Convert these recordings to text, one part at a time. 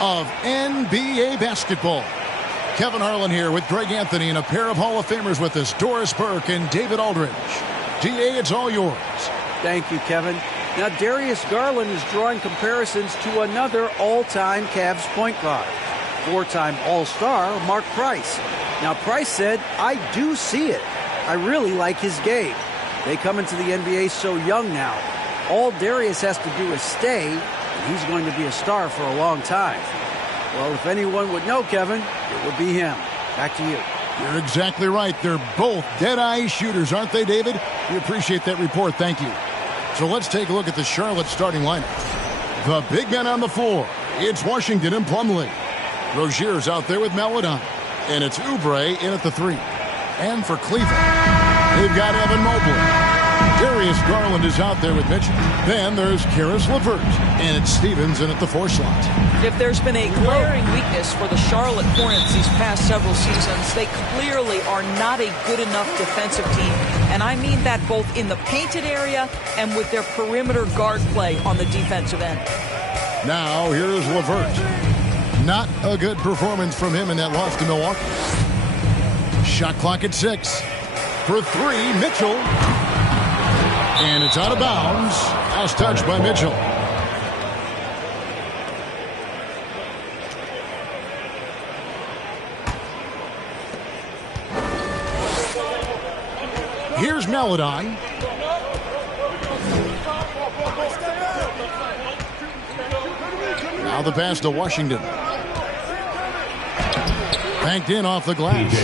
of NBA basketball. Kevin Harlan here with Greg Anthony and a pair of Hall of Famers with us, Doris Burke and David Aldridge. DA, it's all yours. Thank you, Kevin. Now, Darius Garland is drawing comparisons to another all-time Cavs point guard, four-time All-Star Mark Price. Now, Price said, "I do see it. I really like his game." They come into the NBA so young now. All Darius has to do is stay, and he's going to be a star for a long time. Well, if anyone would know, Kevin, it would be him. Back to you. You're exactly right. They're both dead-eye shooters, aren't they, David? We appreciate that report. Thank you. So let's take a look at the Charlotte starting lineup. The big men on the floor. It's Washington and Plumlee. Rozier's out there with Maledon. And it's Oubre in at the 3. And for Cleveland, they've got Evan Mobley. Darius Garland is out there with Mitchell. Then there's Karis LeVert. And it's Stevens in at the 4 slot. If there's been a glaring weakness for the Charlotte Hornets these past several seasons, they clearly are not a good enough defensive team. And I mean that both in the painted area and with their perimeter guard play on the defensive end. Now here's LeVert. Not a good performance from him in that loss to Milwaukee. Shot clock at 6. For 3, Mitchell. And it's out of bounds. Last touch by Mitchell. Here's Maledon. Now the pass to Washington. Banked in off the glass.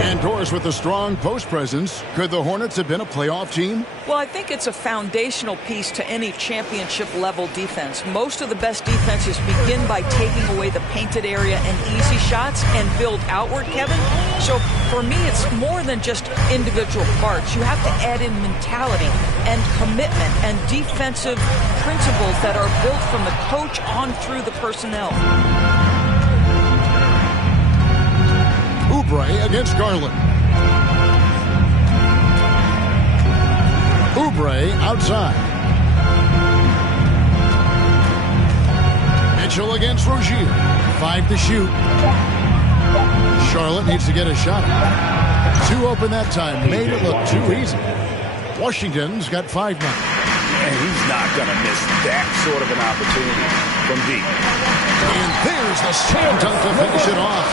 And Doris with a strong post presence. Could the Hornets have been a playoff team? Well, I think it's a foundational piece to any championship level defense. Most of the best defenses begin by taking away the painted area and easy shots and build outward, Kevin. So for me, it's more than just individual parts. You have to add in mentality and commitment and defensive principles that are built from the coach on through the personnel. Oubre against Garland. Oubre outside. Mitchell against Rozier. 5 to shoot. Charlotte needs to get a shot. 2 open that time. Made it look too easy. Washington's got 5 now. And he's not going to miss that sort of an opportunity from deep. And there's the slam dunk to finish it off.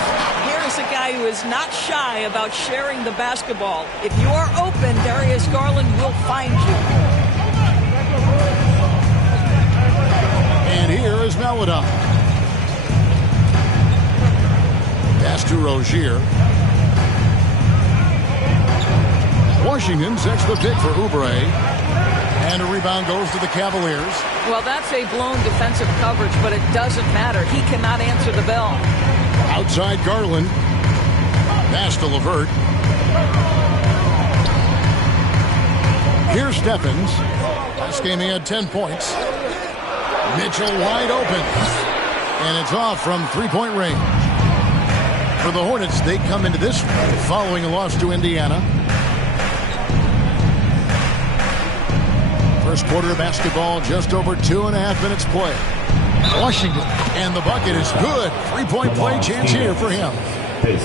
Here's a guy who is not shy about sharing the basketball. If you are open, Darius Garland will find you. And here is Maledon. Pass to Rozier. Washington sets the pick for Oubre. And a rebound goes to the Cavaliers. Well, that's a blown defensive coverage, but it doesn't matter. He cannot answer the bell. Outside Garland. Pass to LeVert. Here's Stephens. Last game he had 10 points. Mitchell wide open. And it's off from three-point range. For the Hornets, they come into this one following a loss to Indiana. First quarter of basketball, just over 2.5 minutes play. Washington, and the bucket is good. 3-point play chance here for him.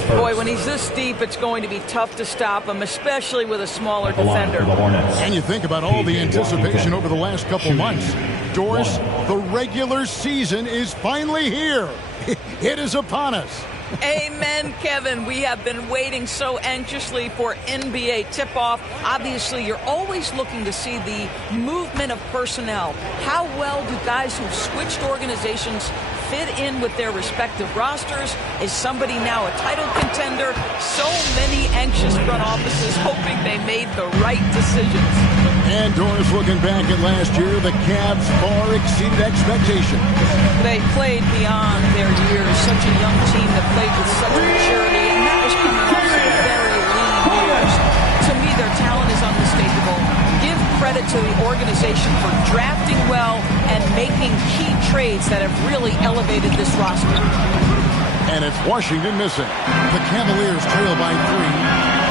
Boy, when he's this deep, it's going to be tough to stop him, especially with a smaller defender. And you think about all the anticipation over the last couple months. Doris, the regular season is finally here. It is upon us. Amen, Kevin. We have been waiting so anxiously for NBA tip-off. Obviously, you're always looking to see the movement of personnel. How well do guys who've switched organizations fit in with their respective rosters? Is somebody now a title contender? So many anxious front offices hoping they made the right decisions. And Doris, looking back at last year, the Cavs far exceeded expectations. They played beyond their years. Such a young team that played with such maturity, and that was coming off some very lean years. To me, their talent is unmistakable. Give credit to the organization for drafting well and making key trades that have really elevated this roster. And it's Washington missing. The Cavaliers trail by 3.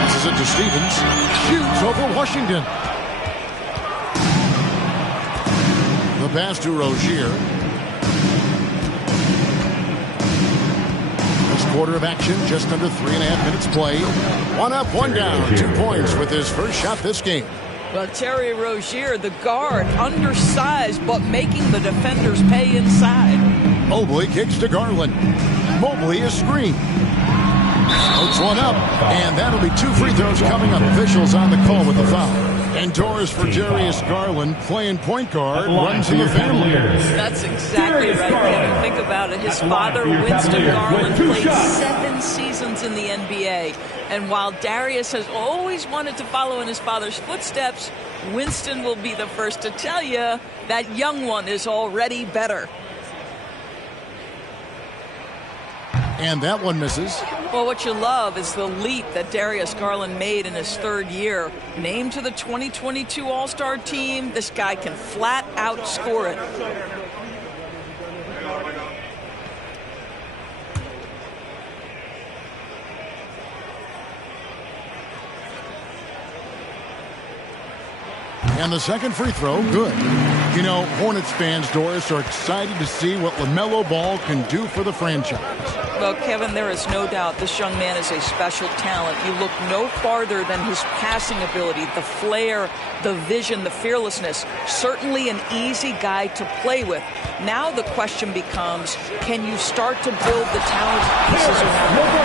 Passes it to Stevens. Shoots over Washington. The pass to Rozier. quarter of action, just under 3.5 minutes played. One up, one down, 2 points with his first shot this game. Well, Terry Rozier, the guard, undersized, but making the defenders pay inside. Mobley kicks to Garland. Mobley is screened. Puts one up, and that'll be 2 free throws coming up. Officials on the call with the foul. Indoors for Darius Garland, playing point guard, runs in the family. That's exactly right, Kevin. Think about it. His father, Winston Garland, played 7 seasons in the NBA. And while Darius has always wanted to follow in his father's footsteps, Winston will be the first to tell you that young one is already better. And that one misses. Well, what you love is the leap that Darius Garland made in his 3rd year. Named to the 2022 All-Star team, this guy can flat out score it. And the second free throw, good. You know, Hornets fans, Doris, are excited to see what LaMelo Ball can do for the franchise. Well, Kevin, there is no doubt this young man is a special talent. You look no farther than his passing ability, the flair, the vision, the fearlessness. Certainly an easy guy to play with. Now the question becomes, can you start to build the talent pieces around him?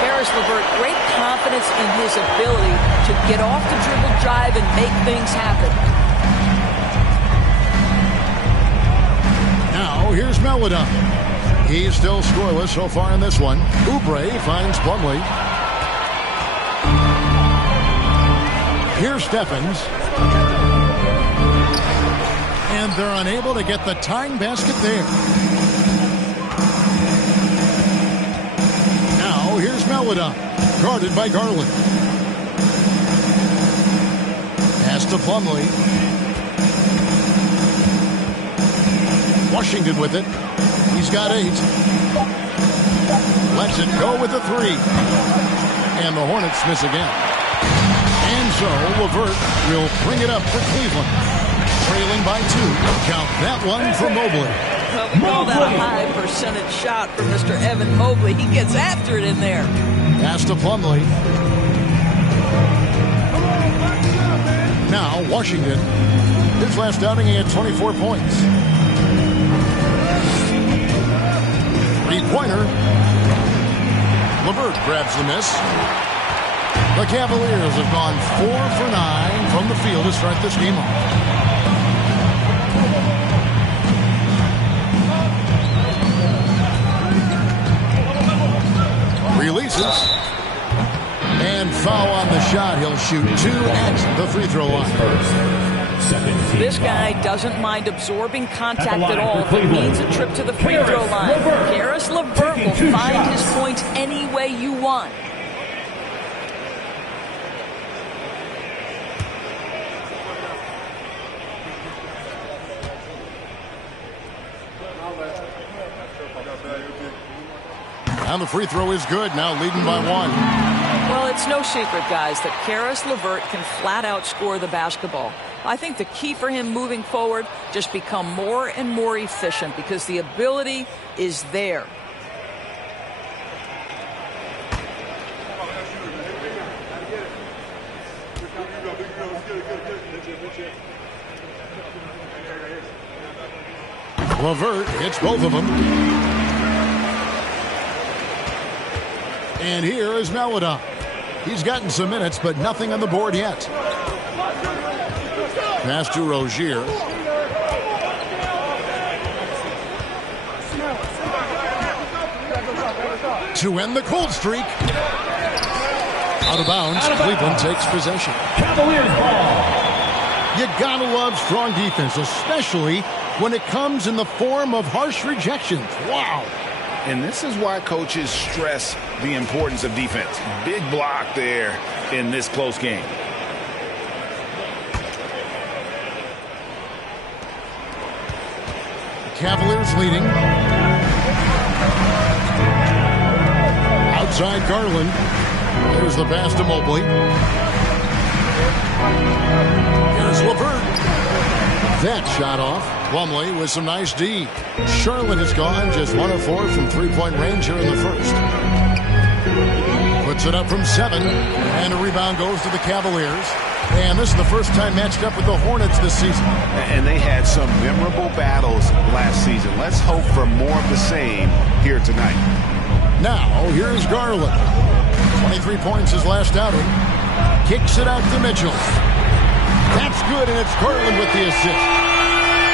Caris LeVert, great confidence in his ability to get off the dribble drive and make things happen. Now, here's Melodon. He's still scoreless so far in this one. Oubre finds Plumlee. Here's Stephens. And they're unable to get the tying basket there. Now, here's Melodon. Guarded by Garland. Pass to Plumlee. Washington with it. He's got 8. Lets it go with a 3. And the Hornets miss again. And so LeVert will bring it up for Cleveland. Trailing by 2. Count that one for Mobley. Well, we call that a high percentage shot for Mr. Evan Mobley. He gets after it in there. Pass to Plumlee. Now Washington. His last outing he had 24 points. 3-pointer. LeVert grabs the miss. The Cavaliers have gone 4 for 9 from the field to start this game off. Releases. And foul on the shot. He'll shoot 2 at the free throw line. This guy doesn't mind absorbing contact at all if it means a trip to the free throw line. Caris LeVert will find his points any way you want. And the free throw is good, now leading by 1. Well, it's no secret, guys, that Caris LeVert can flat out score the basketball. I think the key for him moving forward, just become more and more efficient because the ability is there. LeVert hits both of them. And here is Melodon. He's gotten some minutes, but nothing on the board yet. Pass to Rozier. To end the cold streak. Out of bounds. Cleveland takes possession. Cavaliers ball. You gotta love strong defense, especially when it comes in the form of harsh rejections. Wow. And this is why coaches stress the importance of defense. Big block there in this close game. Cavaliers leading. Outside Garland. There's the pass to Mobley. Here's LeVert. That shot off. Plumlee with some nice D. Charlotte has gone just 1 of 4 from three-point range here in the first. Puts it up from 7. And a rebound goes to the Cavaliers. And this is the first time matched up with the Hornets this season. And they had some memorable battles last season. Let's hope for more of the same here tonight. Now, here's Garland. 23 points his last outing. Kicks it out to Mitchell. That's good, and it's Garland with the assist.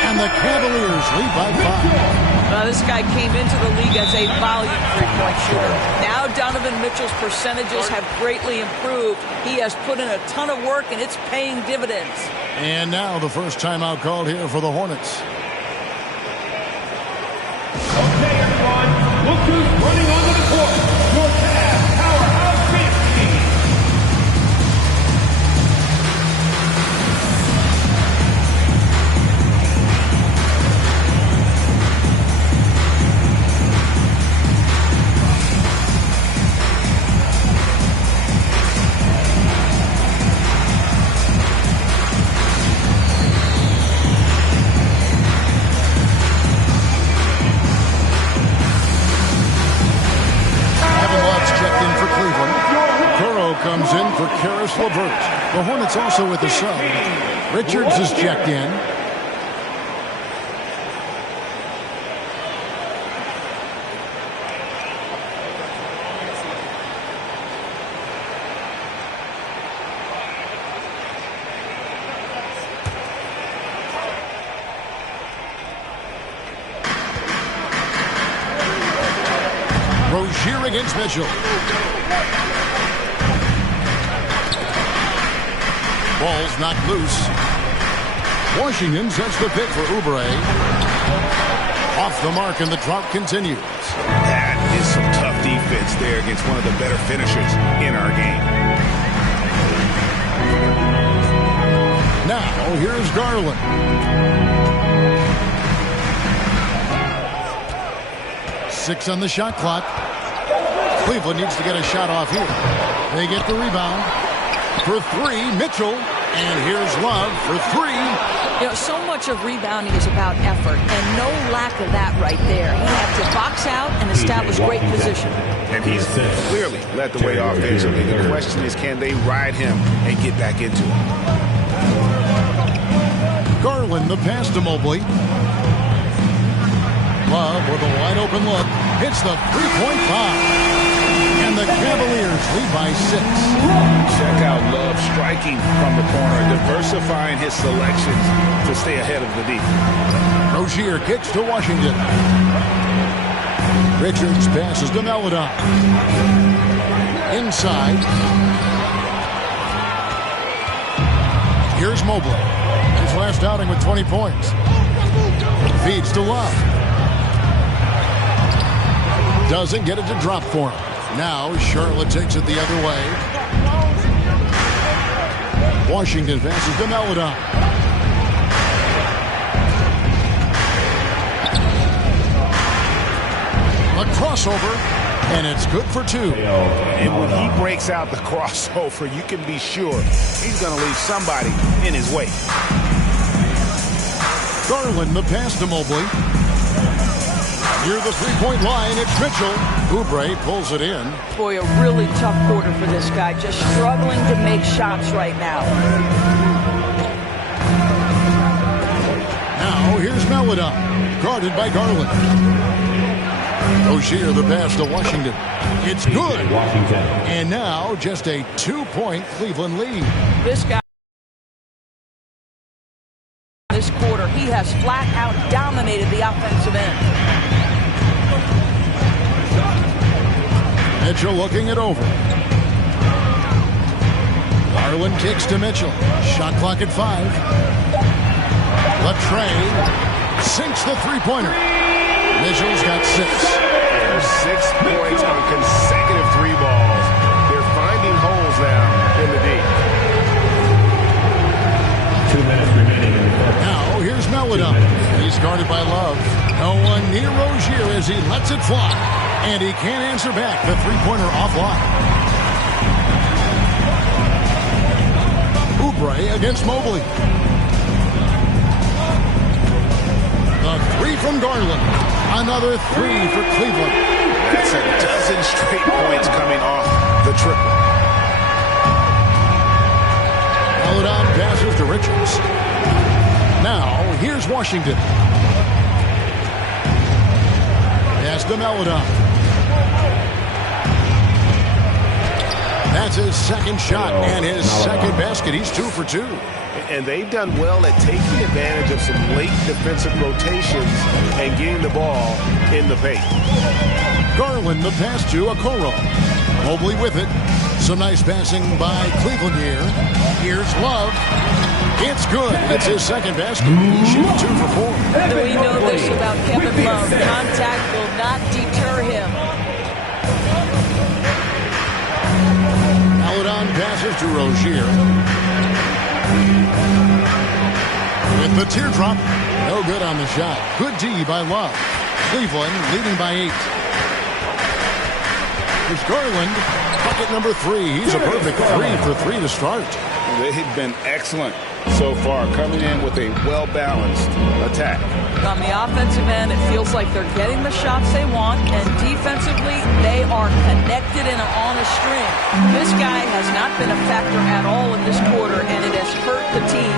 And the Cavaliers lead by 5. This guy came into the league as a volume three-point shooter. Now Donovan Mitchell's percentages have greatly improved. He has put in a ton of work, and it's paying dividends. And now the first timeout called here for the Hornets. Okay, everyone. Look who's running onto the court. Your Cavs powerhouse fantasy team. Comes in for Karis LeVert. The Hornets also with a sub. Richards is checked in. Rozier against Mitchell. Ball's knocked loose. Washington sets the pick for Oubre. Off the mark, and the drought continues. That is some tough defense there against one of the better finishers in our game. Now, here's Garland. Six on the shot clock. Cleveland needs to get a shot off here. They get the rebound. For 3, Mitchell. And here's Love for 3. You know, so much of rebounding is about effort, and no lack of that right there. He had to box out and establish great position. And he's clearly led the way offensively. The question is, can they ride him and get back into it? Garland, the pass to Mobley. Love with a wide open look. Hits the three-point foul. And the Cavaliers lead by 6. Check out Love striking from the corner, diversifying his selections to stay ahead of the defense. Rozier kicks to Washington. Richards passes to Melodon. Inside. Here's Mobley. His last outing with 20 points. Feeds to Love. Doesn't get it to drop for him. Now Charlotte takes it the other way. Washington passes to Melodon. A crossover, and it's good for 2. And when he breaks out the crossover, you can be sure he's going to leave somebody in his way. Garland, the pass to Mobley. Near the three-point line, it's Mitchell. Oubre pulls it in. Boy, a really tough quarter for this guy. Just struggling to make shots right now. Now, here's Melodon. Guarded by Garland. Rozier, the pass to Washington. It's good. And now, just a 2-point Cleveland lead. This guy, this quarter, he has flat out dominated the offensive end. Mitchell looking it over. Garland kicks to Mitchell. Shot clock at 5. Latrey sinks the three-pointer. Mitchell's got 6. 6 points on consecutive 3 balls. They're finding holes now in the D. 2 minutes remaining in the first. Now here's Melodon. He's guarded by Love. No one near Rozier as he lets it fly. And he can't answer back. The three-pointer offline. Oubre against Mobley. The three from Garland. Another three for Cleveland. That's a dozen straight points coming off the triple. Melodon passes to Richards. Now, here's Washington. Pass to Melodon. That's his second shot and his second basket. He's 2 for 2. And they've done well at taking advantage of some late defensive rotations and getting the ball in the paint. Garland, the pass to Okoro. Mobley with it. Some nice passing by Cleveland here. Here's Love. It's good. It's his second basket. He's shooting 2 for 4. We know this about Kevin Love. Contact will not deter him. Melodon passes to Rozier. With the teardrop. No good on the shot. Good D by Love. Cleveland leading by 8. Here's Garland. Bucket number 3. He's a perfect 3 for 3 to start. They've been excellent so far, coming in with a well-balanced attack. On the offensive end, it feels like they're getting the shots they want, and defensively, they are connected and on a string. This guy has not been a factor at all in this quarter, and it has hurt the team.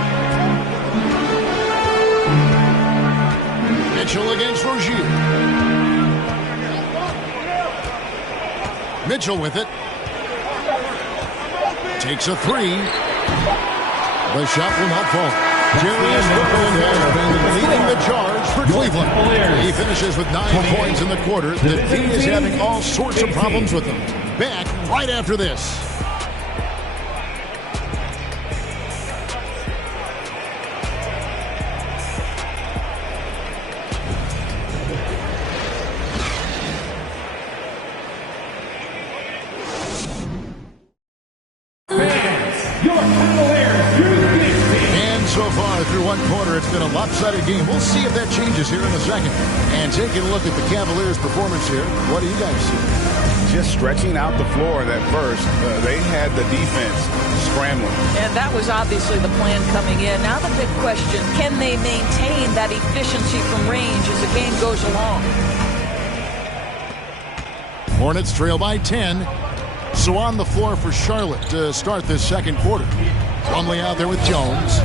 Mitchell against Rozier. Mitchell with it. Takes a 3. The shot will not fall. Darius Garland has been leading the charge for Cleveland. He finishes with 9 points in the quarter. The D is having all sorts of problems with him. Back right after this. So far through one quarter, it's been a lopsided game. We'll see if that changes here in a second. And taking a look at the Cavaliers' performance here, what do you guys see? Just stretching out the floor that first. They had the defense scrambling. And that was obviously the plan coming in. Now the big question, can they maintain that efficiency from range as the game goes along? Hornets trail by 10. So on the floor for Charlotte to start this second quarter. Plumlee out there with Jones.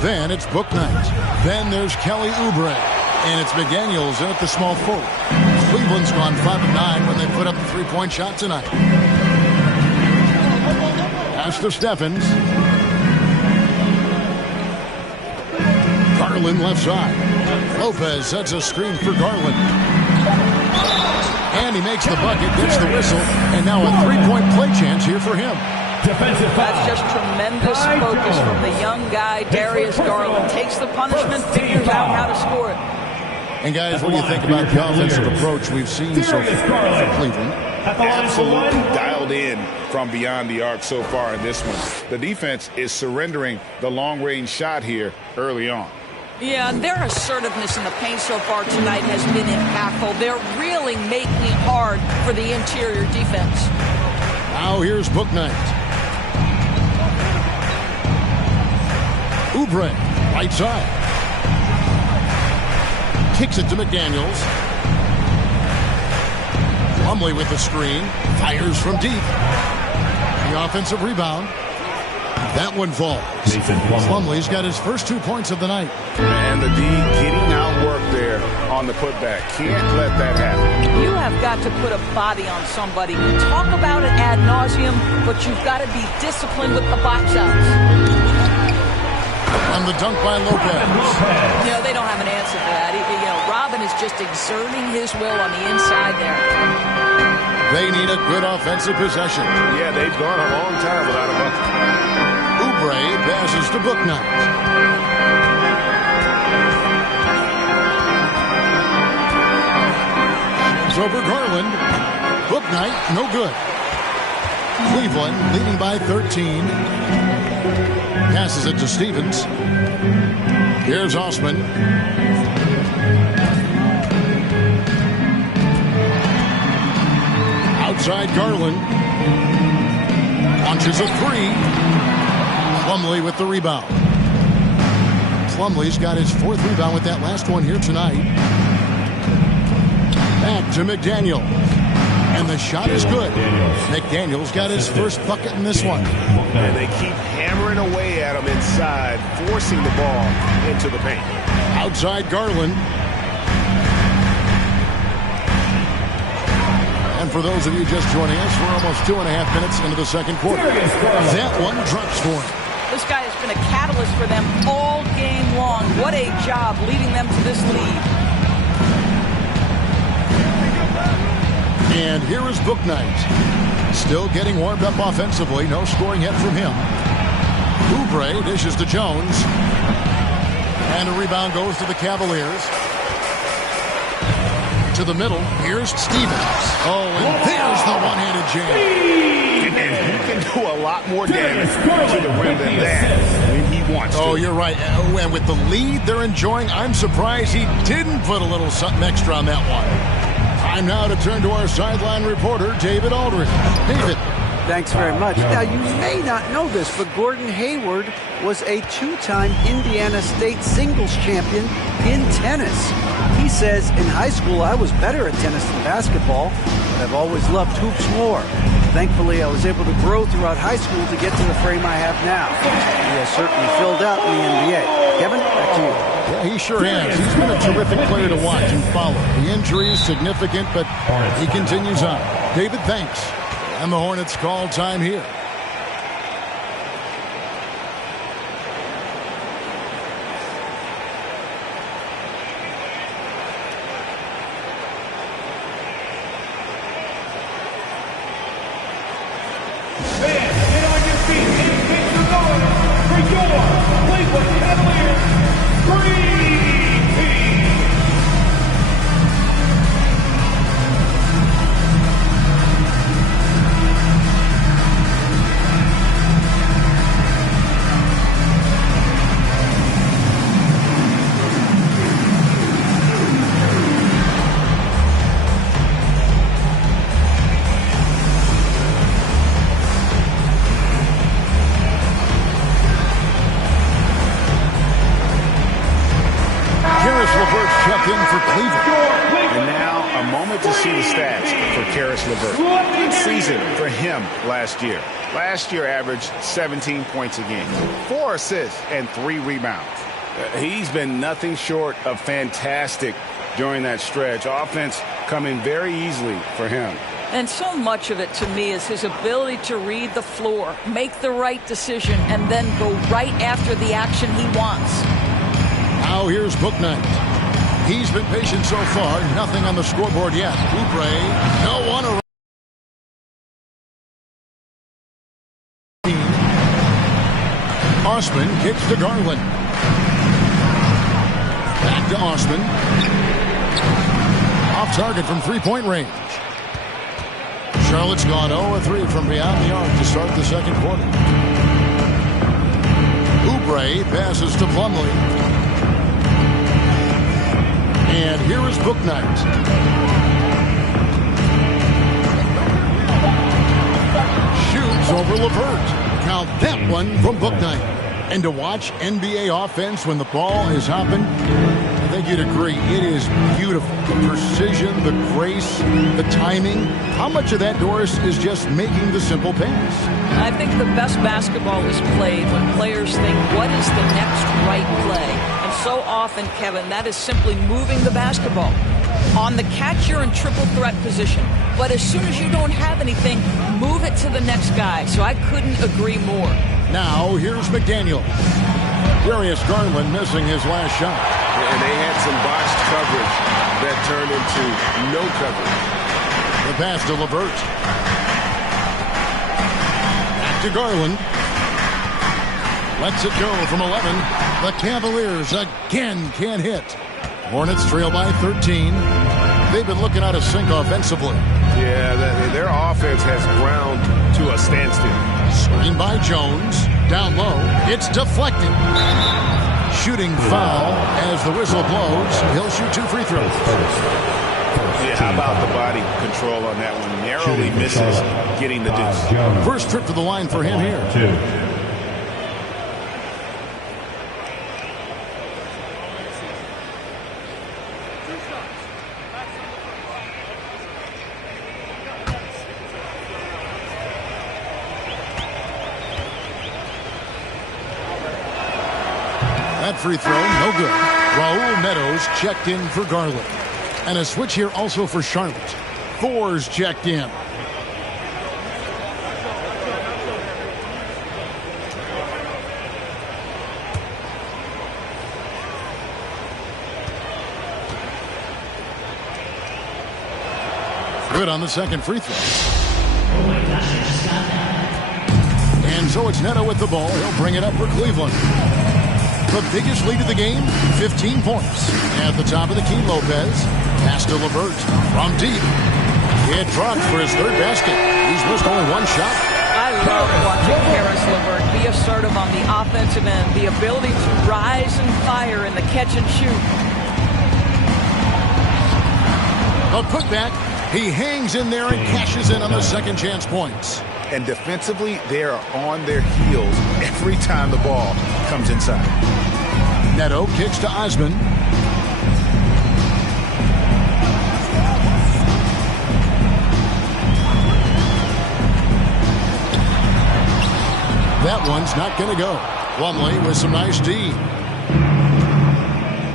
Then it's Book Night. Then there's Kelly Oubre. And it's McDaniels in at the small forward. Cleveland's gone 5 of 9 when they put up the 3-point shot tonight. Pass to Stephens. Garland left side. Lopez sets a screen for Garland. And he makes the bucket, gets the whistle, and now a 3-point play chance here for him. That's just tremendous focus from the young guy, Darius Garland. Takes the punishment, figures out how to score it. And guys, what do you think about the offensive approach we've seen so far from Cleveland? Absolutely dialed in from beyond the arc so far in this one. The defense is surrendering the long-range shot here early on. Yeah, and their assertiveness in the paint so far tonight has been impactful. They're really making it hard for the interior defense. Now here's Book Night. Oubre, right side. Kicks it to McDaniels. Plumlee with the screen. Fires from deep. The offensive rebound. That one falls. Plumlee's got his first 2 points of the night. And the D getting outworked there on the putback. Can't let that happen. You have got to put a body on somebody. You talk about it ad nauseum, but you've got to be disciplined with the box outs. On the dunk by Lopez. You know, they don't have an answer for that. Robin is just exerting his will on the inside there. They need a good offensive possession. Yeah, they've gone a long time without a bucket. Oubre passes to Book Night. It's over Garland. Book Night, no good. Cleveland leading by 13. Passes it to Stevens. Here's Osman. Outside Garland. Launches a 3. Plumlee with the rebound. Plumlee's got his 4th rebound with that last one here tonight. Back to McDaniel. And the shot is good. McDaniel's got his first bucket in this one. And they keep hammering away at him inside, forcing the ball into the paint. Outside Garland. And for those of you just joining us, we're almost 2.5 minutes into the second quarter. That one drops for him. This guy has been a catalyst for them all game long. What a job leading them to this lead. And here is Bouknight. Still getting warmed up offensively. No scoring yet from him. Oubre dishes to Jones. And a rebound goes to the Cavaliers. To the middle. Here's Stevens. Oh, and there's the one-handed jam. And he can do a lot more damage to the rim than that when he wants to. Oh, you're right. And with the lead they're enjoying, I'm surprised he didn't put a little something extra on that one. Time now to turn to our sideline reporter, David Aldridge. David. Thanks very much. Now, you may not know this, but Gordon Hayward was a 2-time Indiana State singles champion in tennis. He says, in high school, I was better at tennis than basketball, but I've always loved hoops more. Thankfully, I was able to grow throughout high school to get to the frame I have now. He has certainly filled out in the NBA. Kevin, back to you. Yeah, he sure has. He's been a terrific player to watch and follow. The injury is significant, but he continues on. David, thanks. And the Hornets call time here. Fans, get on your feet and make some noise for your Cleveland Cavaliers Dream Team. Check in for Cleveland. And now a moment to see the stats for Caris LeVert. Good season for him last year. Last year averaged 17 points a game, 4 assists, and 3 rebounds. He's been nothing short of fantastic during that stretch. Offense coming very easily for him. And so much of it to me is his ability to read the floor, make the right decision, and then go right after the action he wants. Now here's Bouknight. He's been patient so far. Nothing on the scoreboard yet. Oubre, no one around. Osman kicks to Garland. Back to Osman. Off target from three-point range. Charlotte's gone 0-3 from beyond the arc to start the second quarter. Oubre passes to Plumlee. And here is Bouknight. Shoots over LeVert. Count that one from Bouknight. And to watch NBA offense when the ball is hopping, I think you'd agree, it is beautiful. The precision, the grace, the timing. How much of that, Doris, is just making the simple pass? I think the best basketball is played when players think, what is the next right play? And so often, Kevin, that is simply moving the basketball. On the catch, you're in triple threat position. But as soon as you don't have anything, move it to the next guy. So I couldn't agree more. Now, here's McDaniel. Darius Garland missing his last shot. And they had some botched coverage that turned into no coverage. The pass to LeVert. Back to Garland. Lets it go from 11. The Cavaliers again can't hit. Hornets trail by 13. They've been looking out of sync offensively. Yeah, their offense has ground to a standstill. Screen by Jones. Down low. It's deflected. Shooting foul as the whistle blows. He'll shoot 2 free throws. Yeah, how about the body control on that one? Narrowly misses getting the deuce. First trip to the line for him here. That free throw, no good. Raul Meadows checked in for Garland. And a switch here also for Charlotte. Thor's checked in. Good on the second free throw. And so it's Neto with the ball. He'll bring it up for Cleveland. The biggest lead of the game, 15 points. At the top of the key, Lopez. Pass to LeVert from deep. He had dropped for his third basket. He's missed only one shot. I love watching Karis LeVert be assertive on the offensive end. The ability to rise and fire in the catch and shoot. A putback. He hangs in there and cashes in on the second chance points. And defensively, they are on their heels every time the ball comes inside. Neto kicks to Osman. That one's not going to go. Plumlee with some nice D.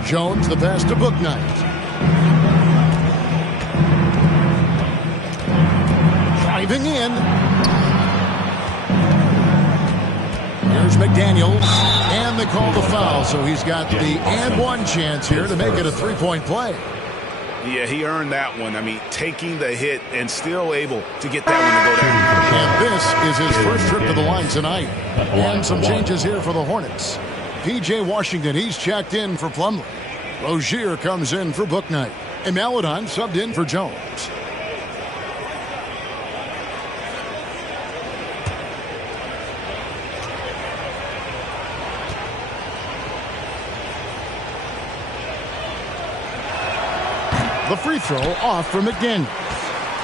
Jones the pass to Bouknight. Driving in. Here's McDaniels. And they call the foul, so he's got the and one chance here to make it a three-point play. Yeah, he earned that one. I mean, taking the hit and still able to get that one to go down. And this is his first trip to the line tonight. And some changes here for the Hornets. P.J. Washington, he's checked in for Plumlee. Rozier comes in for Bouknight. And Maladon subbed in for Jones. The free throw off for McDaniels.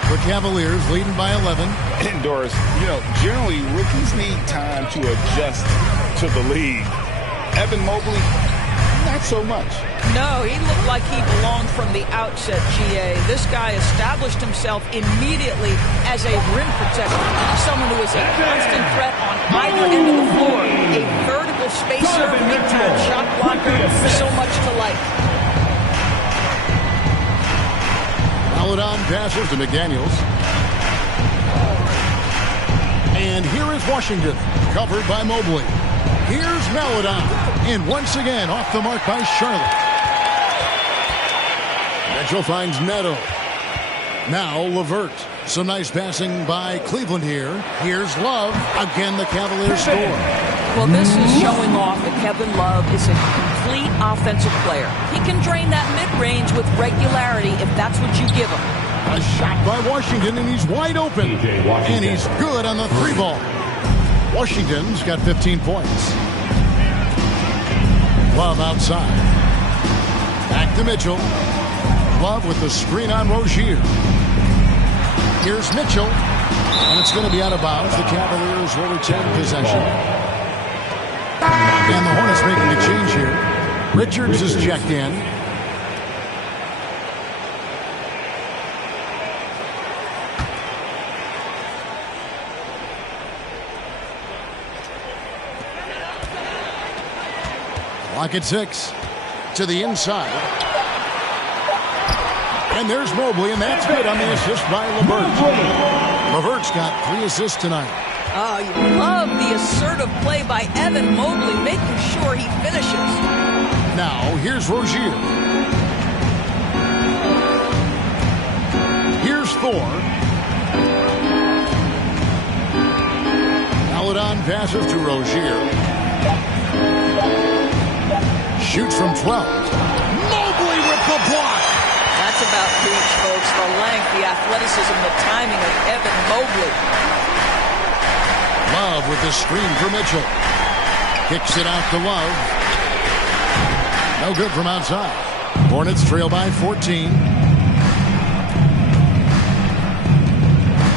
The Cavaliers leading by 11. And Doris, you know, generally rookies need time to adjust to the league. Evan Mobley, not so much. No, he looked like he belonged from the outset, GA. This guy established himself immediately as a rim protector. Someone who is a constant threat on either end of the floor. A vertical spacer, big-time shot blocker. So much to like. Maladon passes to McDaniels. And here is Washington, covered by Mobley. Here's Maladon, and once again off the mark by Charlotte. Mitchell finds Neto. Now LeVert. Some nice passing by Cleveland here. Here's Love. Again, the Cavaliers score. Well, this is showing off that Kevin Love is a complete offensive player. He can drain that mid-range with regularity if that's what you give him. A shot by Washington, and he's wide open. And he's good on the three ball. Washington's got 15 points. Love outside. Back to Mitchell. Love with the screen on Rozier. Here's Mitchell. And it's going to be out of bounds. The Cavaliers will retain possession. And the Hornets making a change here. Richards is checked in. Clock at 6. To the inside. And there's Mobley, and that's good on the assist by LeVert. LeVert's got 3 assists tonight. You love the assertive play by Evan Mobley, making sure he finishes. Now, here's Rozier. Here's Thor. Maladon passes to Rozier. Shoots from 12. Mobley with the block. That's about reach, folks. The length, the athleticism, the timing of Evan Mobley. Love with the screen for Mitchell. Kicks it out to Love. No good from outside. Hornets trail by 14.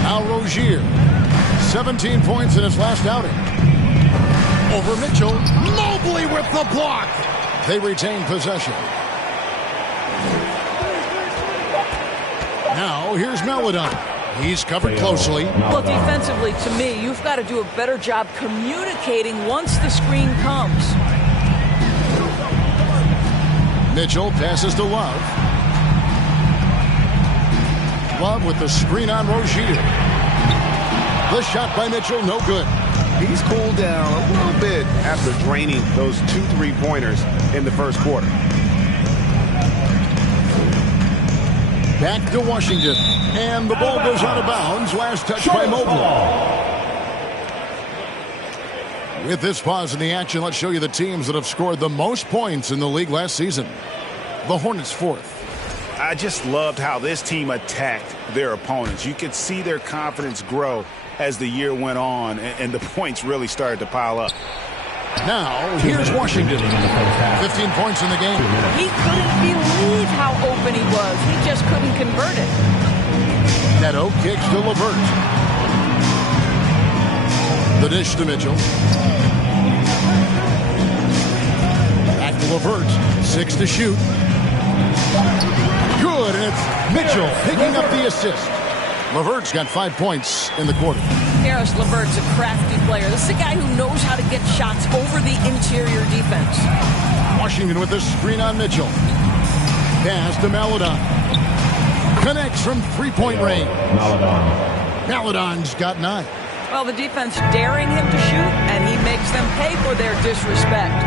Now Rozier. 17 points in his last outing. Over Mitchell. Mobley with the block. They retain possession. Now here's Maladon. He's covered closely. Well, defensively, to me, you've got to do a better job communicating once the screen comes. Mitchell passes to Love. Love with the screen on Rozier. The shot by Mitchell, no good. He's cooled down a little bit after draining those 2 3-pointers in the first quarter. Back to Washington. And the ball goes out of bounds. Last touch by Mobley. With this pause in the action, let's show you the teams that have scored the most points in the league last season. The Hornets fourth. I just loved how this team attacked their opponents. You could see their confidence grow as the year went on, and the points really started to pile up. Now, here's Washington. 15 points in the game. He couldn't believe how open he was. He just couldn't convert it. Neto kicks to LeVert. The dish to Mitchell. Back to LeVert. 6 to shoot. Good, and it's Mitchell picking up the assist. LeVert's got 5 points in the quarter. Karis LeVert's a crafty player. This is a guy who knows how to get shots over the interior defense. Washington with the screen on Mitchell. Pass to Maladon. Connects from three-point range. Maladon's got 9. Well, the defense daring him to shoot, and he makes them pay for their disrespect.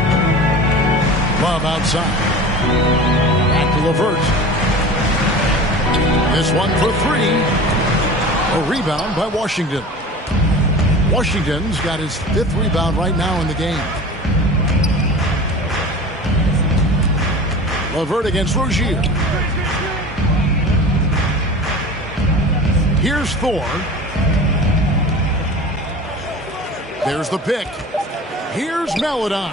Love outside. Back to LeVert. This one for 3. A rebound by Washington. Washington's got his 5th rebound right now in the game. LeVert against Rozier. Here's Thor. There's the pick. Here's Maladon.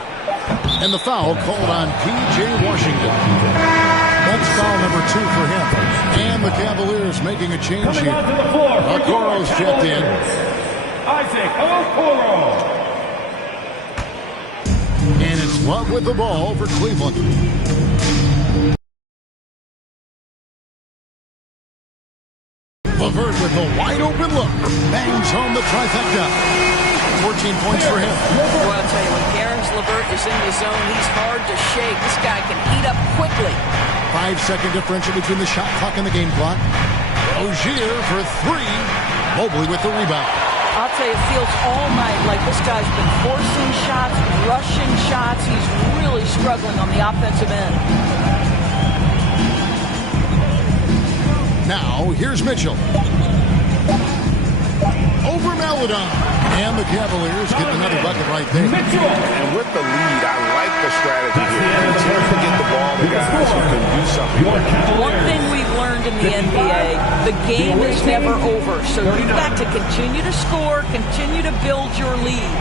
And the foul called on P.J. Washington. That's foul number 2 for him. And the Cavaliers making a change here. Okoro's checked in. Isaac Okoro. And it's Love with the ball for Cleveland. LeVert with a wide open look. Bangs home the trifecta. 14 points for him. Well, I'll tell you, when Karis LeVert is in the zone, he's hard to shake. This guy can heat up quickly. 5-second differential between the shot clock and the game clock. Rozier for 3. Mobley with the rebound. I'll tell you, it feels all night like this guy's been forcing shots, rushing shots. He's really struggling on the offensive end. Now, here's Mitchell. Over Maladon. And the Cavaliers get another bucket right there. And with the lead, I like the strategy here. Continue to get the ball to guys who can do something. One thing we've learned in the NBA, the game is never over. So you've got to continue to score, continue to build your lead.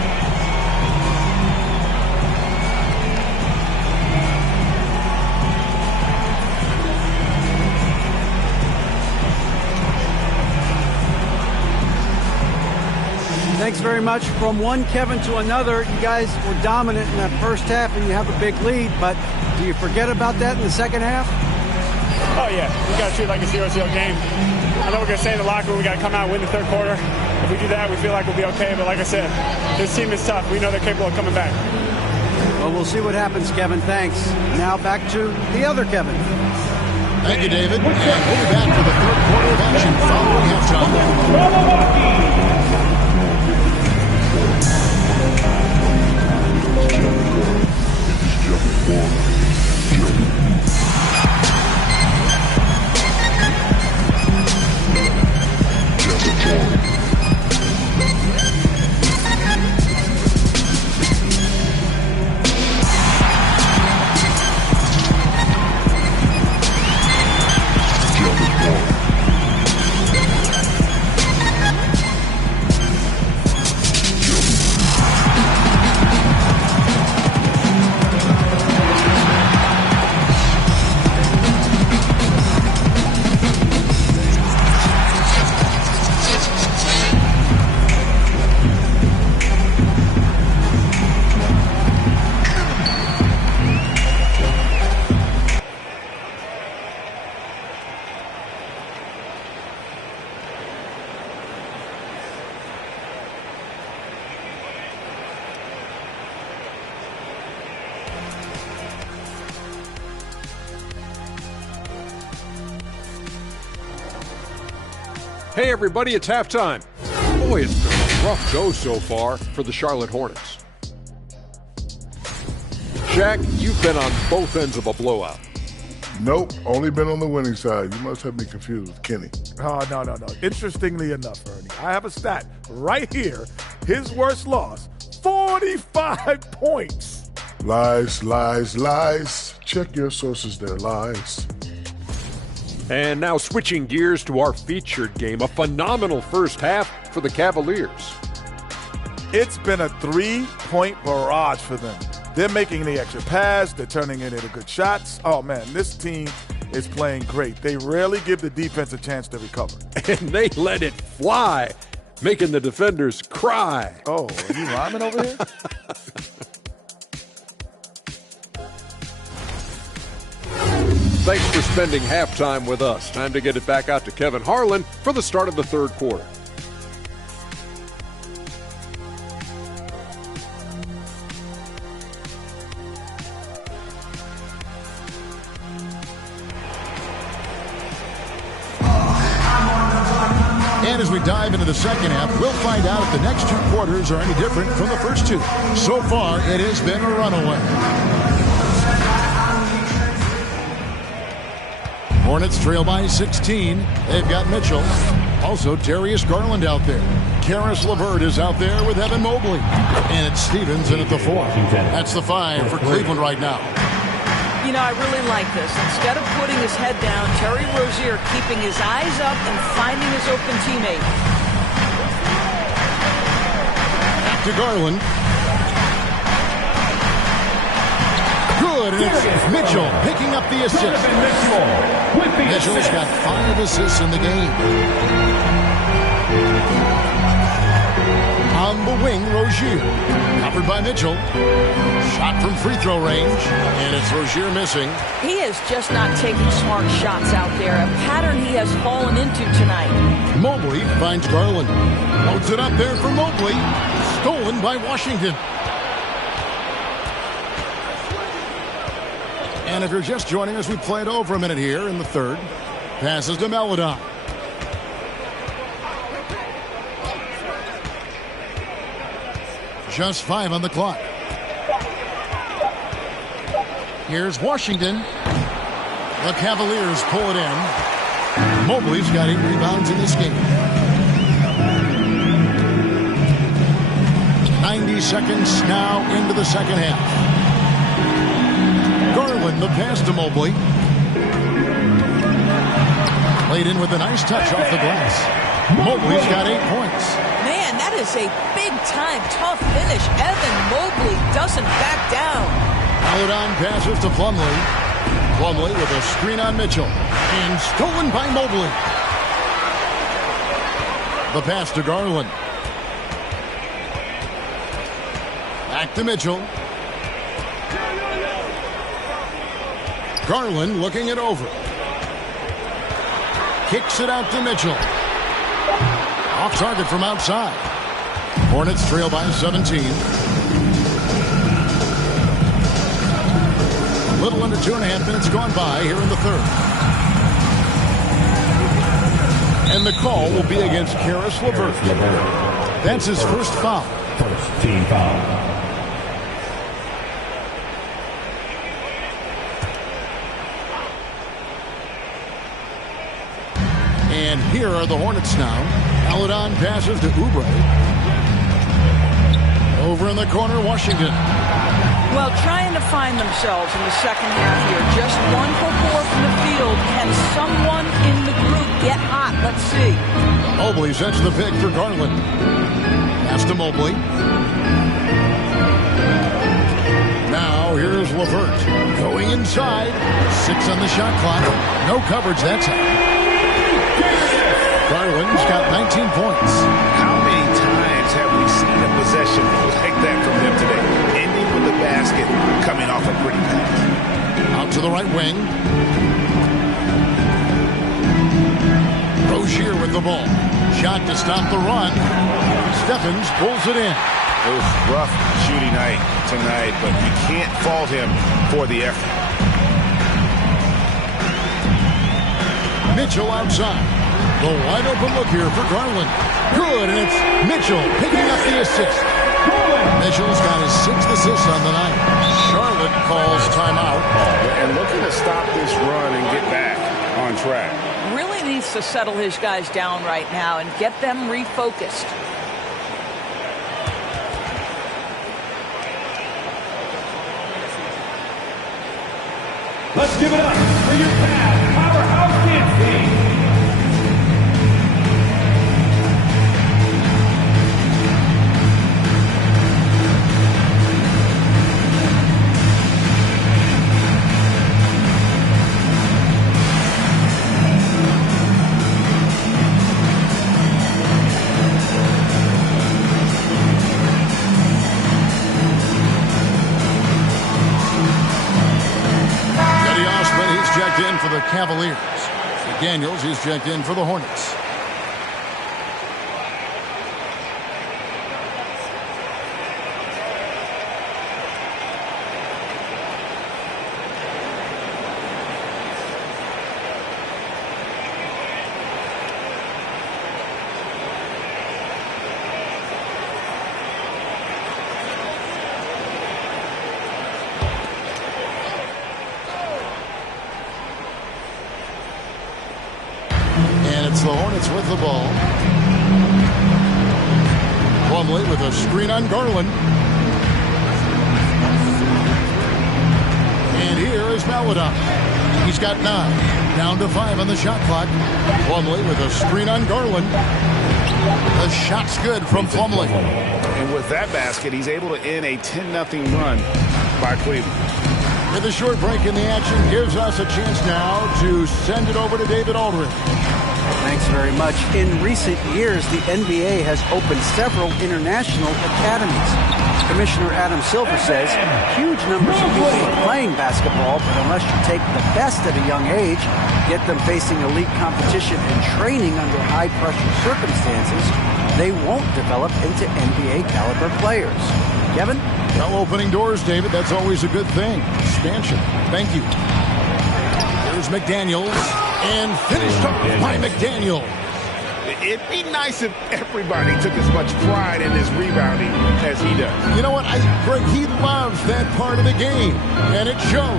Thanks very much. From one Kevin to another, you guys were dominant in that first half and you have a big lead, but do you forget about that in the second half? Oh, yeah. We got to treat it like a 0-0 game. I know we're going to stay in the locker room. We got to come out and win the third quarter. If we do that, we feel like we'll be okay. But like I said, this team is tough. We know they're capable of coming back. Well, we'll see what happens, Kevin. Thanks. Now back to the other Kevin. Thank you, David. And we'll be back for the third quarter of action following halftime. Hey everybody, it's halftime. Boy, it's been a rough go so far for the Charlotte Hornets. Shaq, you've been on both ends of a blowout. Nope, only been on the winning side. You must have me confused with Kenny. Oh, no. Interestingly enough, Ernie, I have a stat right here. His worst loss, 45 points. Lies, lies, lies. Check your sources, they're lies. And now switching gears to our featured game, a phenomenal first half for the Cavaliers. It's been a 3-point barrage for them. They're making the extra pass. They're turning it into good shots. Oh, man, this team is playing great. They rarely give the defense a chance to recover. And they let it fly, making the defenders cry. Oh, are you rhyming over here? Thanks for spending halftime with us. Time to get it back out to Kevin Harlan for the start of the third quarter. And as we dive into the second half, we'll find out if the next two quarters are any different from the first two. So far, it has been a runaway. Hornets trail by 16. They've got Mitchell. Also, Darius Garland out there. Karis LeVert is out there with Evan Mobley. And it's Stevens in at the 4. That's the 5 for Cleveland right now. You know, I really like this. Instead of putting his head down, Terry Rozier keeping his eyes up and finding his open teammate. Back to Garland. Good, and it's Mitchell picking up the assist. Mitchell's got 5 assists in the game. On the wing, Rozier. Covered by Mitchell. Shot from free throw range, and it's Rozier missing. He is just not taking smart shots out there, a pattern he has fallen into tonight. Mobley finds Garland. Loads it up there for Mobley. Stolen by Washington. And if you're just joining us, we played over a minute here in the third. Passes to Melodon. Just 5 on the clock. Here's Washington. The Cavaliers pull it in. Mobley's got 8 rebounds in this game. 90 seconds now into the second half. Garland, the pass to Mobley. Played in with a nice touch off the glass. Mobley's got 8 points. Man, that is a big-time, tough finish. Evan Mobley doesn't back down. Melodon passes to Plumlee. Plumlee with a screen on Mitchell. And stolen by Mobley. The pass to Garland. Back to Mitchell. Garland looking it over. Kicks it out to Mitchell. Off target from outside. Hornets trail by 17. A little under 2.5 minutes gone by here in the third. And the call will be against Karis LeVert. That's his first foul. First team foul. And here are the Hornets now. Melodon passes to Oubre. Over in the corner, Washington. Well, trying to find themselves in the second half here. Just 1 for 4 from the field. Can someone in the group get hot? Let's see. Mobley sets the pick for Garland. Pass to Mobley. Now here's LeVert. Going inside. 6 on the shot clock. No coverage that time. Garland's got 19 points. How many times have we seen a possession like that from them today? Ending with the basket, coming off a pretty pass. Out to the right wing. Rozier with the ball. Shot to stop the run. Stephens pulls it in. It was rough shooting night tonight, but you can't fault him for the effort. Mitchell outside. The wide open look here for Garland. Good, and it's Mitchell picking up the assist. Mitchell's got his 6th assist on the night. Charlotte calls timeout. And looking to stop this run and get back on track. Really needs to settle his guys down right now and get them refocused. Let's give it up for your Cavs powerhouse dance team. In for the Cavaliers. Daniels is checked in for the Hornets. It's the Hornets with the ball. Plumlee with a screen on Garland. And here is Maladon. He's got 9. Down to 5 on the shot clock. Plumlee with a screen on Garland. The shot's good from Plumlee. And with that basket, he's able to end a 10-0 run by Cleveland. And the short break in the action gives us a chance now to send it over to David Aldridge. Thanks very much. In recent years, the NBA has opened several international academies. Commissioner Adam Silver says huge numbers of people are playing basketball, but unless you take the best at a young age, get them facing elite competition and training under high-pressure circumstances, they won't develop into NBA-caliber players. Kevin? Well, opening doors, David, that's always a good thing. Expansion. Thank you. Here's McDaniels. And finished off by McDaniel. It'd be nice if everybody took as much pride in his rebounding as he does. You know what, Greg, he loves that part of the game, and it shows.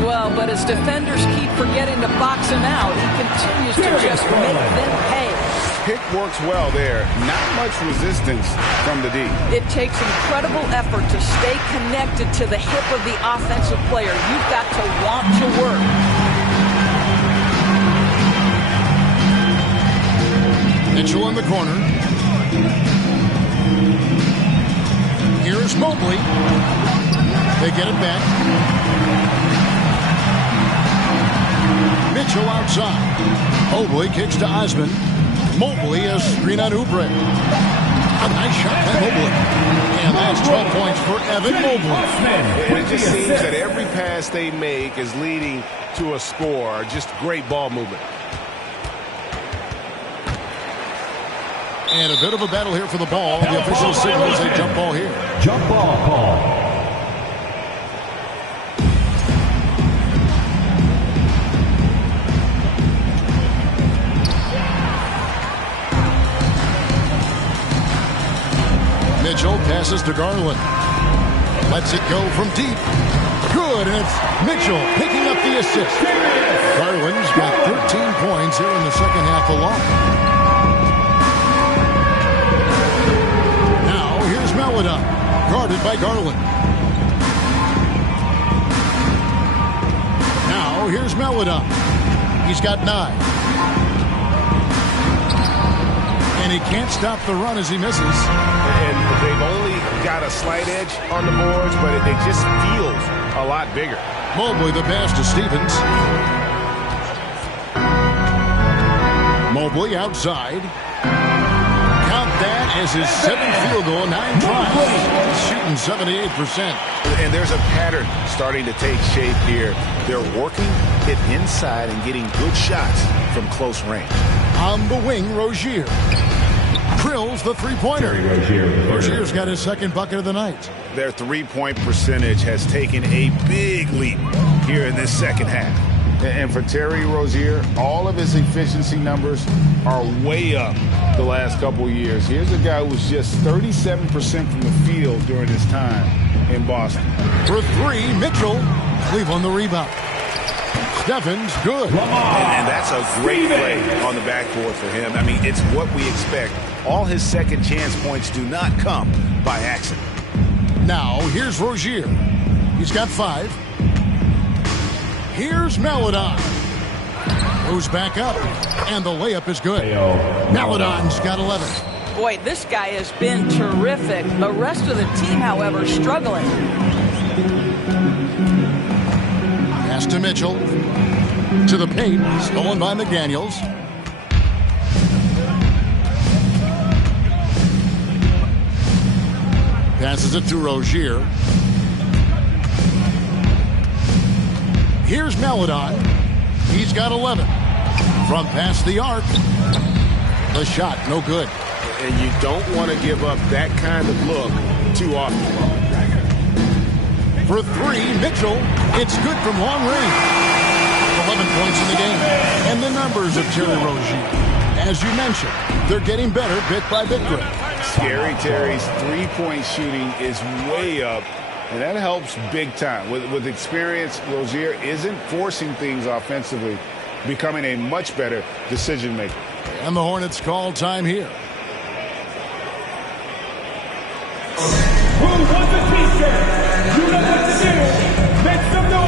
Well, but as defenders keep forgetting to box him out, he continues to just make them pay. Pick works well there. Not much resistance from the D. It takes incredible effort to stay connected to the hip of the offensive player. You've got to want to work. Mitchell in the corner. Here's Mobley. They get it back. Mitchell outside. Mobley kicks to Osman. Mobley a screen on Oubre. A nice shot by Mobley. And that's 12 points for Evan Mobley. And it just seems that every pass they make is leading to a score. Just great ball movement. And a bit of a battle here for the ball. The official signals a jump ball here. Jump ball call. Mitchell passes to Garland. Lets it go from deep. Good, and it's Mitchell picking up the assist. Garland's got 13 points here in the second half alone. Maladon, guarded by Garland. Now here's Maladon. He's got 9. And he can't stop the run as he misses. And they've only got a slight edge on the boards, but it just feels a lot bigger. Mobley the pass to Stevens. Mobley outside. Count that as his 7th field goal, 9 tries. Shooting 78%. And there's a pattern starting to take shape here. They're working it inside and getting good shots from close range. On the wing, Rozier. Drills the three-pointer. Rozier's got his 2nd bucket of the night. Their three-point percentage has taken a big leap here in this second half. And for Terry Rozier, all of his efficiency numbers are way up the last couple of years. Here's a guy who was just 37% from the field during his time in Boston. For three, Mitchell. Cleveland the rebound. Stephens, good. And that's a great play on the backboard for him. I mean, it's what we expect. All his second chance points do not come by accident. Now, here's Rozier. He's got 5. Here's Maledon. Goes back up, and the layup is good. Maledon's got 11. Boy, this guy has been terrific. The rest of the team, however, struggling. Pass to Mitchell. To the paint, stolen by McDaniels. Passes it to Rozier. Here's Maledon. He's got 11. From past the arc. The shot, no good. And you don't want to give up that kind of look too often. For three, Mitchell. It's good from long range. 11 points in the game. And the numbers of Terry Rozier. As you mentioned, they're getting better bit by bit, Greg. Scary Terry's three-point shooting is way up, and that helps big time. With experience, Rozier isn't forcing things offensively, becoming a much better decision maker. And the Hornets call time here. Who wants a t-shirt? You know what to do. Make some noise.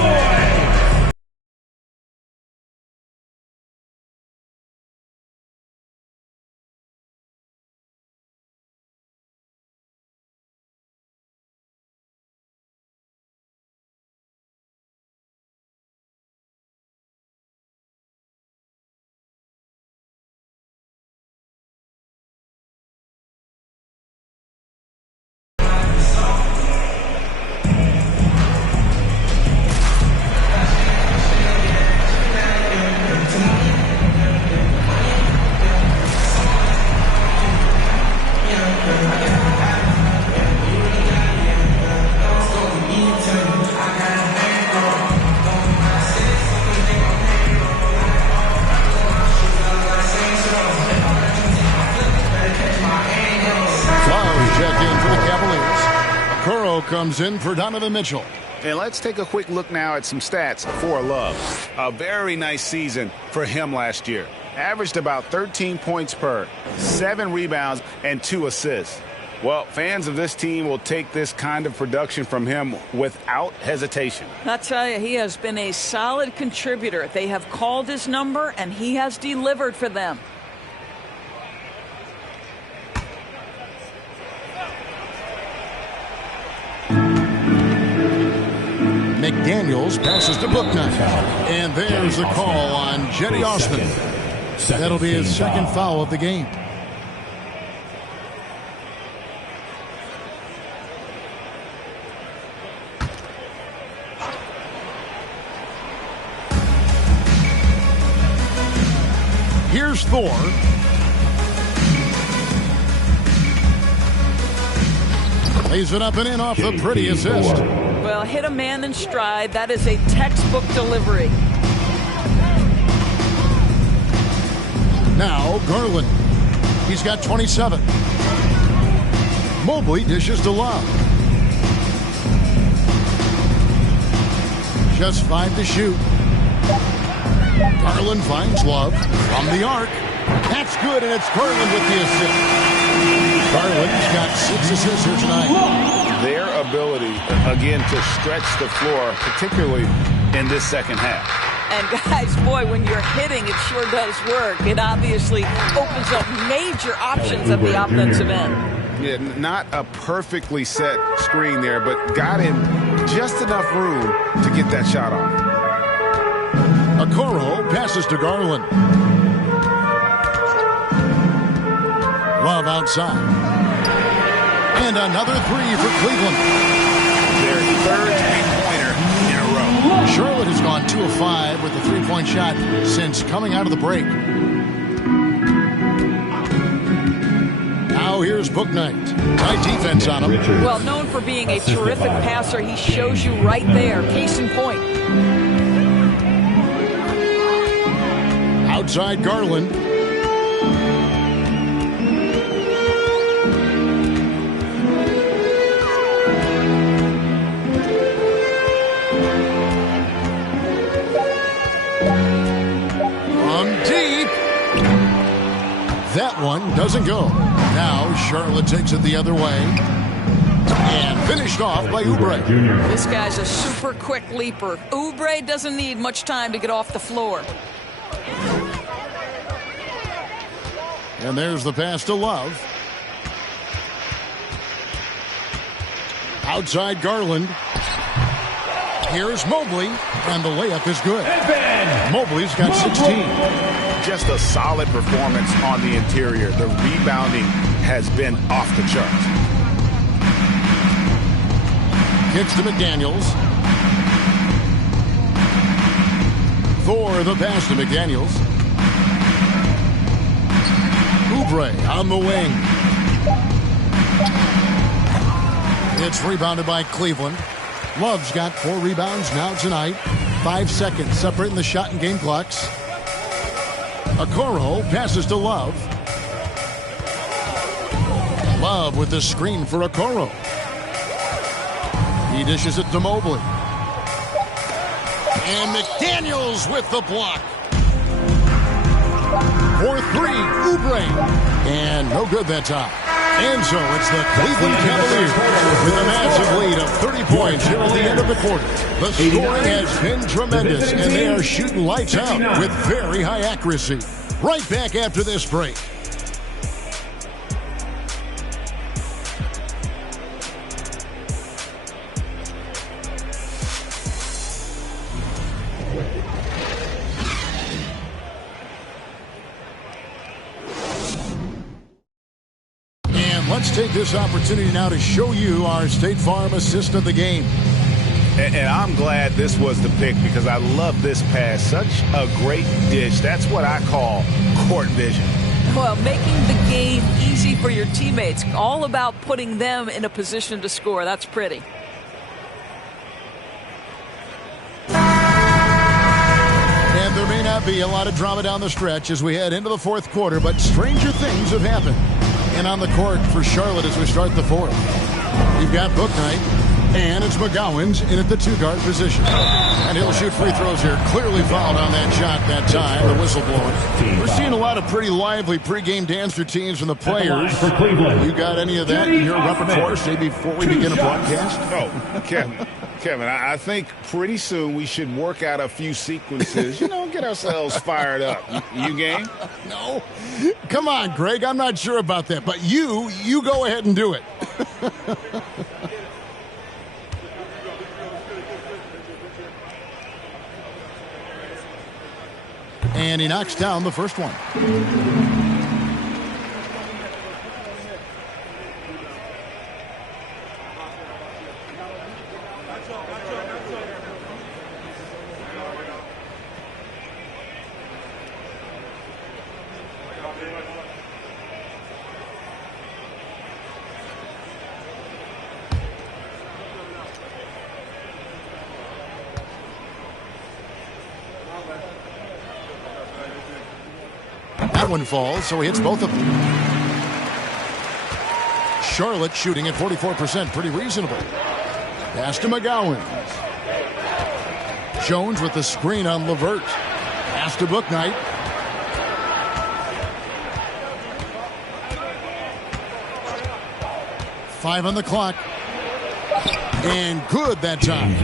Comes in for Donovan Mitchell. And let's take a quick look now at some stats for Love. A very nice season for him last year. Averaged about 13 points per, 7 rebounds, and 2 assists. Well, fans of this team will take this kind of production from him without hesitation. I tell you, he has been a solid contributor. They have called his number, and he has delivered for them. McDaniels passes to Booknight. And there's the call on Jetty Osman. That'll be his second foul of the game. Here's Thor. Lays it up and in off the pretty assist. Well, hit a man in stride. That is a textbook delivery. Now, Garland. He's got 27. Mobley dishes to Love. Just 5 to shoot. Garland finds Love from the arc. That's good, and it's Garland with the assist. Garland's got 6 assists here tonight. Their ability, again, to stretch the floor, particularly in this second half. And guys, boy, when you're hitting, it sure does work. It obviously opens up major options at the offensive end. Yeah, not a perfectly set screen there, but got him just enough room to get that shot off. Okoro passes to Garland. Love outside. And another 3 for Cleveland. Their third three-pointer in a row. Charlotte has gone 2 of 5 with a 3-point shot since coming out of the break. Now here's Booknight. Tight defense on him. Well, known for being a terrific passer, he shows you right there. Case in point. Outside Garland. From deep. That one doesn't go. Now Charlotte takes it the other way. And finished off by Oubre. This guy's a super quick leaper. Oubre doesn't need much time to get off the floor. And there's the pass to Love. Outside Garland. Here's Mobley, and the layup is good. Mobley's got 16. Just a solid performance on the interior. The rebounding has been off the charts. Kicks to McDaniels. For the pass to McDaniels. Oubre on the wing. It's rebounded by Cleveland. Love's got 4 rebounds now tonight. 5 seconds separating the shot and game clocks. Okoro passes to Love. Love with the screen for Okoro. He dishes it to Mobley. And McDaniels with the block. For 3, Oubre. And no good that time. And so it's the Cleveland Cavaliers with a massive lead of 30 points here at the end of the quarter. The scoring has been tremendous, and they are shooting lights out with very high accuracy. Right back after this break. Let's take this opportunity now to show you our State Farm assist of the game. And I'm glad this was the pick because I love this pass. Such a great dish. That's what I call court vision. Well, making the game easy for your teammates. All about putting them in a position to score. That's pretty. And there may not be a lot of drama down the stretch as we head into the fourth quarter, but stranger things have happened. And on the court for Charlotte as we start the fourth. You've got Bouknight, and it's McGowan's in at the 2-guard position. And he'll shoot free throws here. Clearly fouled on that shot that time, the whistle blowing. We're seeing a lot of pretty lively pregame dance routines from the players. You got any of that in your repertoire, say, before we begin a broadcast? Oh, Kevin, I think pretty soon we should work out a few sequences, get ourselves fired up. You game? No. Come on, Greg. I'm not sure about that. But you go ahead and do it. And he knocks down the first one. That one falls, so he hits both of them. Charlotte shooting at 44%, pretty reasonable. Pass to McGowan. Jones with the screen on LeVert. Pass to Bouknight. Five on the clock. And good that time.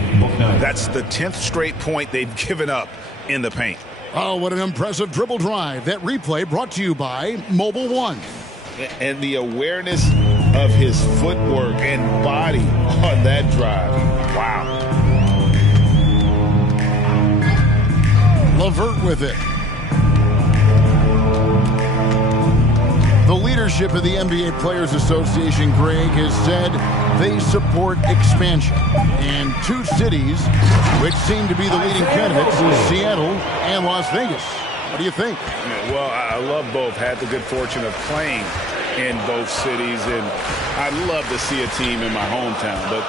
That's the 10th straight point they've given up in the paint. Oh, what an impressive dribble drive. That replay brought to you by Mobile One. And the awareness of his footwork and body on that drive. Wow. LeVert with it. The leadership of the NBA Players Association, Greg, has said they support expansion. And 2 cities which seem to be the leading candidates, Seattle and Las Vegas. What do you think? Well, I love both. Had the good fortune of playing in both cities, and I'd love to see a team in my hometown. But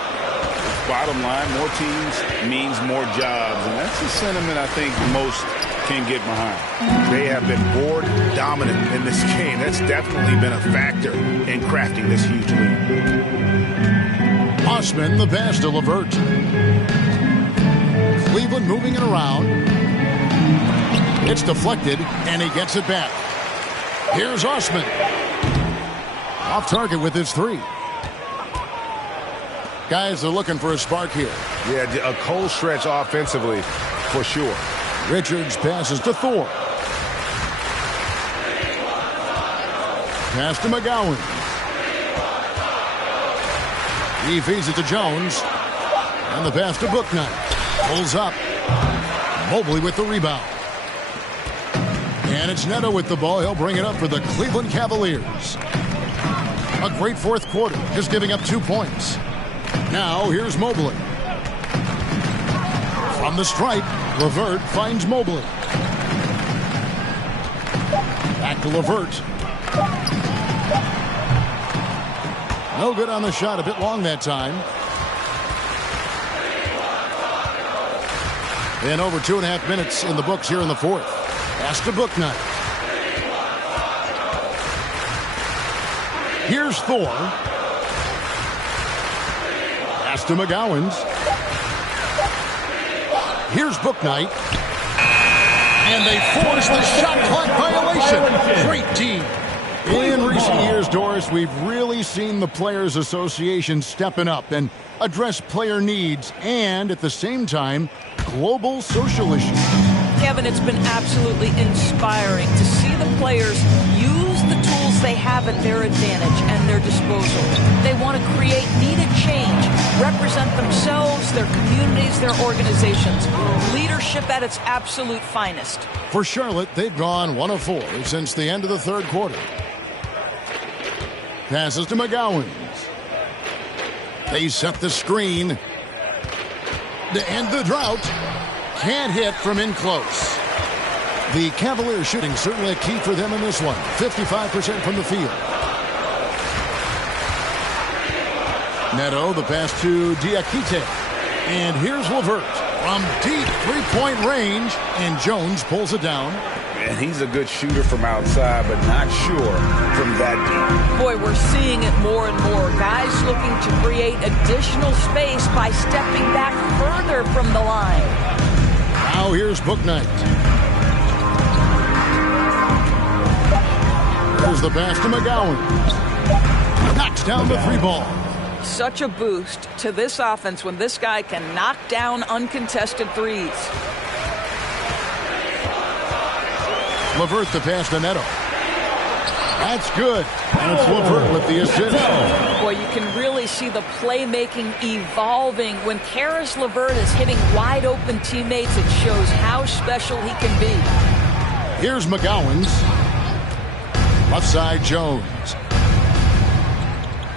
bottom line, more teams means more jobs, and that's the sentiment I think most can get behind. They have been board dominant in this game. That's definitely been a factor in crafting this huge lead. Osman, the pass to LeVert. Cleveland moving it around. It's deflected, and he gets it back. Here's Osman. Off target with his three. Guys are looking for a spark here. Yeah, a cold stretch offensively, for sure. Richards passes to Thor. Pass to McGowan. He feeds it to Jones. And the pass to Bouknight. Pulls up. Mobley with the rebound. And it's Neto with the ball. He'll bring it up for the Cleveland Cavaliers. A great fourth quarter, just giving up 2 points. Now here's Mobley. From the stripe, LeVert finds Mobley. Back to LeVert. No good on the shot, a bit long that time. And over 2.5 minutes in the books here in the fourth. Pass to Bouknight. Here's Thor. Pass to McGowan's. Here's Bouknight. And they force the shot clock violation. Great team. In recent years, Doris, we've really seen the Players Association stepping up and address player needs and, at the same time, global social issues. Kevin, it's been absolutely inspiring to see the players use the tools they have at their advantage and their disposal. They want to create needed change, represent themselves, their communities, their organizations. Leadership at its absolute finest. For Charlotte, they've gone 1 of 4 since the end of the third quarter. Passes to McGowan. They set the screen to end the drought. Can't hit from in close. The Cavaliers shooting certainly a key for them in this one. 55% from the field. Neto, the pass to Diakite. And here's LeVert from deep three-point range. And Jones pulls it down. And he's a good shooter from outside, but not sure from that deep. Boy, we're seeing it more and more. Guys looking to create additional space by stepping back further from the line. Now here's Bouknight. Here's the pass to McGowan. Knocks down the three ball. Such a boost to this offense when this guy can knock down uncontested threes. LeVert the pass to Neto. That's good. And it's LeVert with the assist. Boy, you can really see the playmaking evolving. When Caris LeVert is hitting wide open teammates, it shows how special he can be. Here's McGowan's. Left side Jones.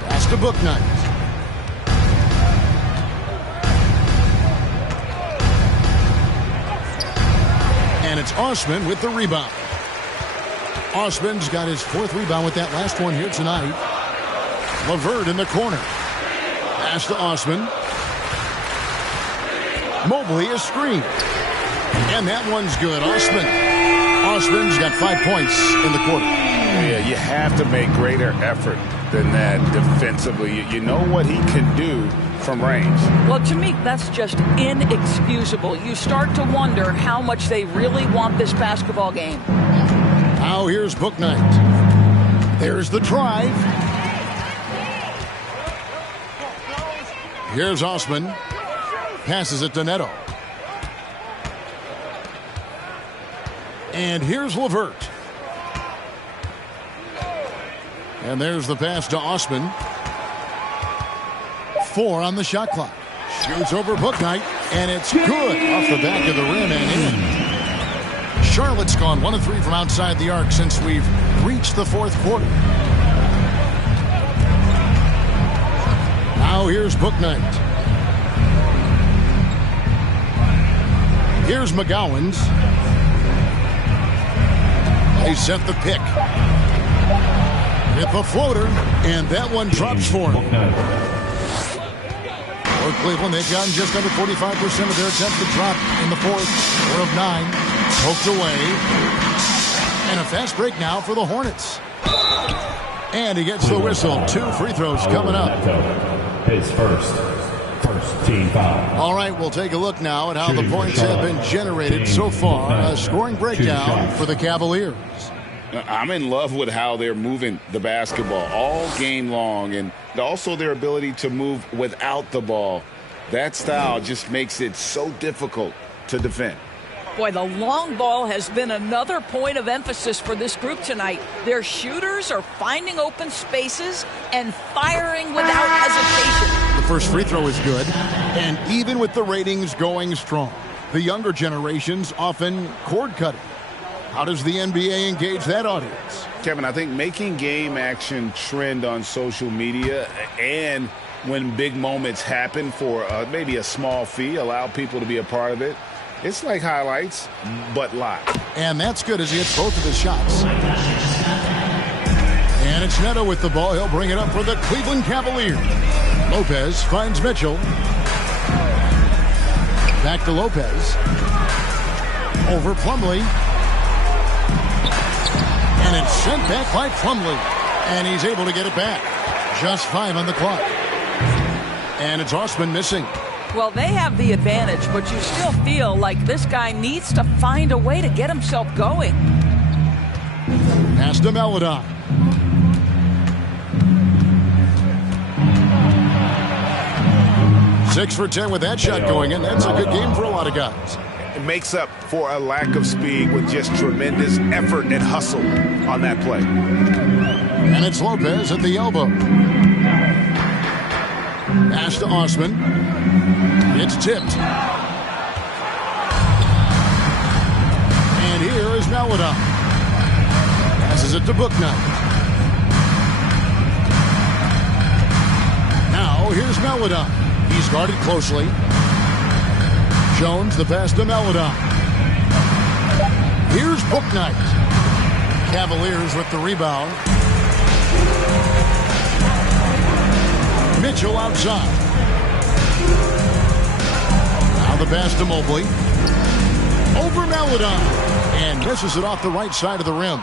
Pass to Bouknight. And it's Osman with the rebound. Osman's got his 4th rebound with that last one here tonight. LeVert in the corner. Pass to Osman. Mobley is screened. And that one's good. Osman's got 5 points in the quarter. Yeah, you have to make greater effort than that defensively. You know what he can do from range. Well, to me, that's just inexcusable. You start to wonder how much they really want this basketball game. Now here's Bouknight. There's the drive. Here's Osman. Passes it to Neto. And here's LeVert. And there's the pass to Osman. 4 on the shot clock. Shoots over Bouknight, and it's good off the back of the rim and in. Charlotte's gone 1 of 3 from outside the arc since we've reached the fourth quarter. Now here's Bouknight. Here's McGowan's. They set the pick. Hit the floater, and that one drops for him. For Cleveland, they've gotten just under 45% of their attempts to drop in the fourth. 4 of 9. Poked away. And a fast break now for the Hornets. And he gets the whistle. 2 free throws coming up. His first team foul. All right, we'll take a look now at how the points have been generated so far. A scoring breakdown for the Cavaliers. I'm in love with how they're moving the basketball all game long, and also their ability to move without the ball. That style just makes it so difficult to defend. Boy, the long ball has been another point of emphasis for this group tonight. Their shooters are finding open spaces and firing without hesitation. The first free throw is good, and even with the ratings going strong, the younger generations often cord-cutting. How does the NBA engage that audience? Kevin, I think making game action trend on social media and when big moments happen for maybe a small fee, allow people to be a part of it. It's like highlights, but live. And that's good as he hits both of his shots. And it's Neto with the ball. He'll bring it up for the Cleveland Cavaliers. Lopez finds Mitchell. Back to Lopez. Over Plumlee. And it's sent back by Plumlee. And he's able to get it back. Just 5 on the clock. And it's Osman missing. Well, they have the advantage, but you still feel like this guy needs to find a way to get himself going. Pass to Maledon. Six for 10 with that shot going in. That's a good game for a lot of guys. It makes up for a lack of speed with just tremendous effort and hustle on that play. And it's Lopez at the elbow. Pass to Osman. It's tipped. And here is Maledon. Passes it to Bouknight. Now here's Maledon. He's guarded closely. Jones, the pass to Maledon. Here's Bouknight. Cavaliers with the rebound. Mitchell outside. Now the pass to Mobley. Over Maledon. And misses it off the right side of the rim.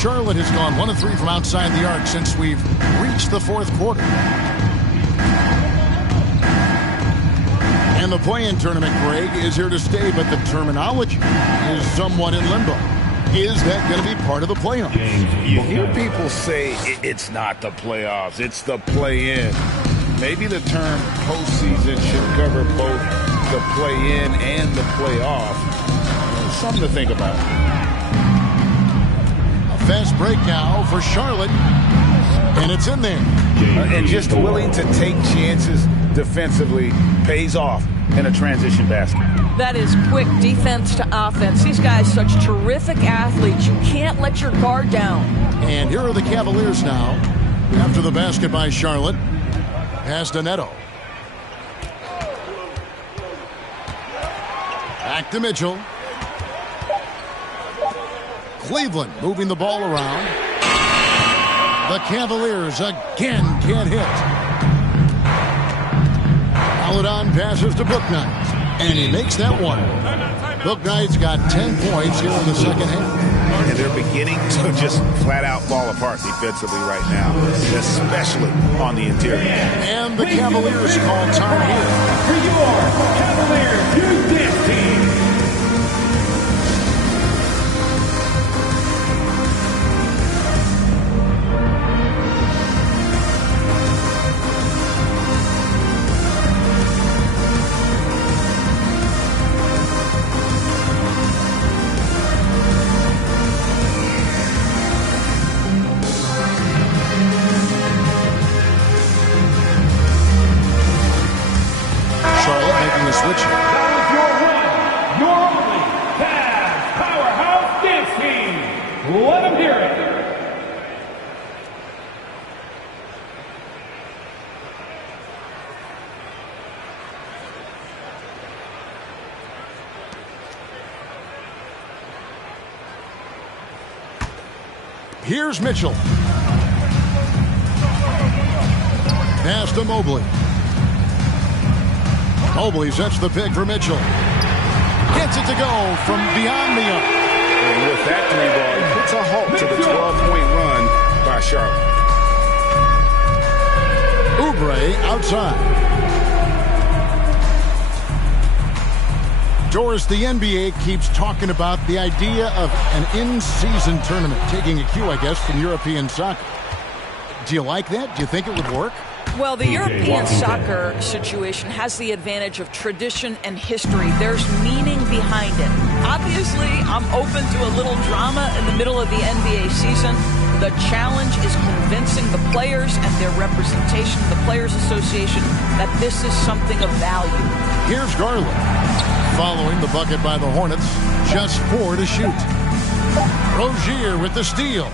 Charlotte has gone 1 of 3 from outside the arc since we've reached the fourth quarter. And the play-in tournament, Greg, is here to stay, but the terminology is somewhat in limbo. Is that going to be part of the playoffs? You hear people say it's not the playoffs, it's the play-in. Maybe the term postseason should cover both the play-in and the playoff. Something to think about. A fast break now for Charlotte, and it's in there. And just willing to take chances defensively pays off in a transition basket. That is quick defense to offense. These guys such terrific athletes. You can't let your guard down. And here are the Cavaliers now. After the basket by Charlotte. Pass to Neto. Back to Mitchell. Cleveland moving the ball around. The Cavaliers again can't hit. Maledon passes to Bouknight. And he makes that one. Bouknight's got 10 points here in the second half. And they're beginning to just flat out fall apart defensively right now, especially on the interior. And the Cavaliers call time here. For your Cavaliers, you this team. Switch. That was your one, your only Cavs powerhouse dance team. Let them hear it. Here's Mitchell. Pass to Mobley. Mobley sets the pick for Mitchell. Gets it to go from beyond the arc. And with that three ball, it puts a halt to the 12-point run by Charlotte. Oubre outside. Doris, the NBA keeps talking about the idea of an in-season tournament, taking a cue, I guess, from European soccer. Do you like that? Do you think it would work? Well, the European soccer situation has the advantage of tradition and history. There's meaning behind it. Obviously, I'm open to a little drama in the middle of the NBA season. The challenge is convincing the players and their representation, the Players Association, that this is something of value. Here's Garland. Following the bucket by the Hornets, just 4 to shoot. Rozier with the steal.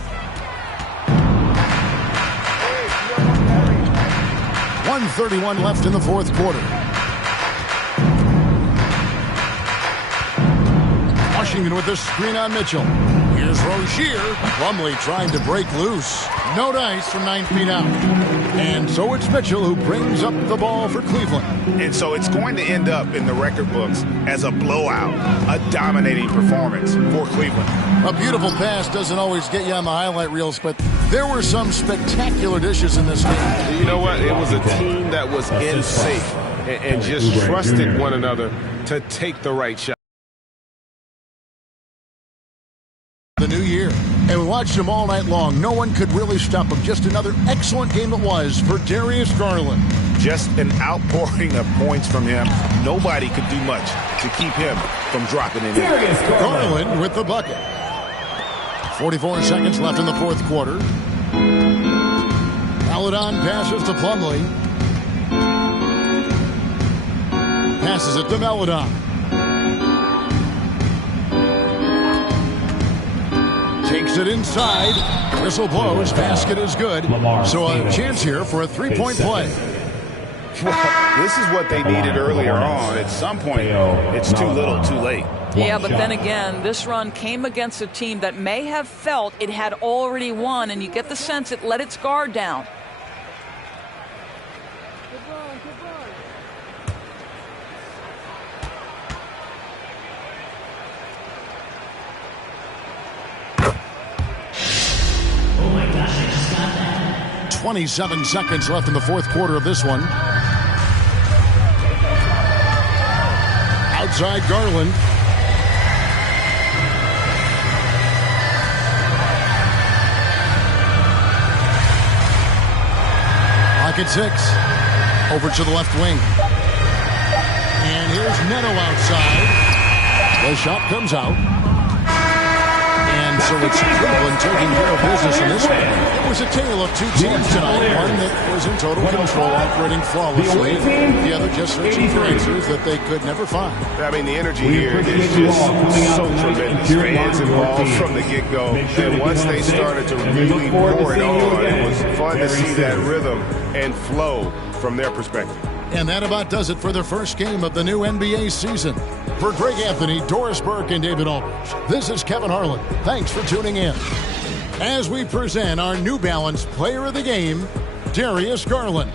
1:31 left in the fourth quarter. Washington with the screen on Mitchell. Here's Rozier. Plumlee trying to break loose. No dice from 9 feet out. And so it's Mitchell who brings up the ball for Cleveland. And so it's going to end up in the record books as a blowout, a dominating performance for Cleveland. A beautiful pass doesn't always get you on the highlight reels, but there were some spectacular dishes in this game. You know what? It was a team that was in sync and just trusted one another to take the right shot. The new year, and we watched him all night long. No one could really stop him. Just another excellent game it was for Darius Garland. Just an outpouring of points from him. Nobody could do much to keep him from dropping it in. Garland with the bucket. 44 seconds left in the fourth quarter. Paladon passes to Plumlee. Passes it to Meladon. Takes it inside. Whistle blows. Basket is good. So a chance here for a three-point play. Well, this is what they needed earlier on. At some point, it's too little, too late. Yeah, but then again, this run came against a team that may have felt it had already won, and you get the sense it let its guard down. Oh my gosh, I just got that. 27 seconds left in the fourth quarter of this one. Outside Garland. Lock at 6. Over to the left wing. And here's Neto outside. The shot comes out. And so it's Cleveland taking care of business in this one. It was a tale of two teams tonight. One that was in total control, operating flawlessly. The other just searching for answers that they could never find. I mean, the energy here is just so tremendous. Fans involved from the get-go. And once they started to really pour it on, it was fun to see that rhythm and flow from their perspective. And that about does it for the first game of the new NBA season. For Greg Anthony, Doris Burke, and David Aldridge, this is Kevin Harlan. Thanks for tuning in. As we present our New Balance Player of the Game, Darius Garland.